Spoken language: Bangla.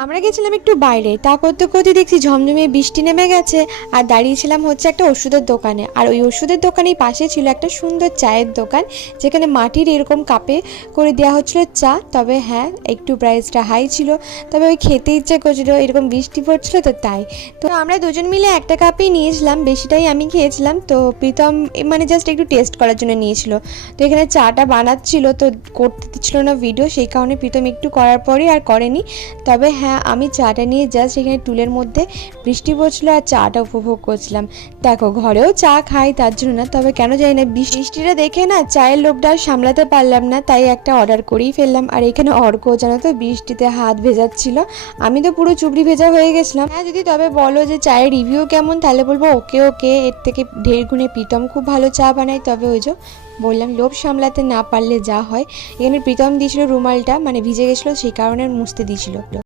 আমরা গেছিলাম একটু বাইরে, তা করতে করতে দেখছি ঝমঝমিয়ে বৃষ্টি নেমে গেছে। আর দাঁড়িয়েছিলাম হচ্ছে একটা ওষুধের দোকানে, আর ওই ওষুধের দোকানেই পাশে ছিল একটা সুন্দর চায়ের দোকান, যেখানে মাটির এরকম কাপে করে দেওয়া হচ্ছিল চা। তবে হ্যাঁ, একটু প্রাইসটা হাই ছিল, তবে ওই খেতে ইচ্ছে করছিল, এরকম বৃষ্টি পড়ছিল তো তাই। তো আমরা দুজন মিলে একটা কাপেই নিয়েছিলাম, বেশিটাই আমি খেয়েছিলাম। তো প্রীতম মানে জাস্ট একটু টেস্ট করার জন্য নিয়েছিল। তো এখানে চাটা বানাচ্ছিল, তো করতে দিচ্ছিল না ভিডিও, সেই কারণে প্রীতম একটু করার পরই আর করেনি। তবে হ্যাঁ, আমি চাটা নিয়ে জাস্ট এখানে টুলের মধ্যে বৃষ্টি পড়ছিল আর চাটা উপভোগ করছিলাম। দেখো, ঘরেও চা খাই তার জন্য না, তবে কেন জানি না বৃষ্টিটা দেখে না চায়ের লোভটা আর সামলাতে পারলাম না, তাই একটা অর্ডার করেই ফেললাম। আর এখানে অর্ক জানো তো বৃষ্টিতে হাত ভেজাচ্ছিল, আমি তো পুরো চুবড়ি ভেজা হয়ে গেছিলাম। হ্যাঁ, যদি তবে বলো যে চায়ের রিভিউ কেমন, তাহলে বলবো ওকে ওকে, এর থেকে ঢের গুণে প্রীতম খুব ভালো চা বানায়। তবে ওই যে বললাম, লোভ সামলাতে না পারলে যা হয়। এখানে প্রীতম দিয়েছিল রুমালটা, মানে ভিজে গেছিলো, সেই কারণে মুছতে দিয়েছিল।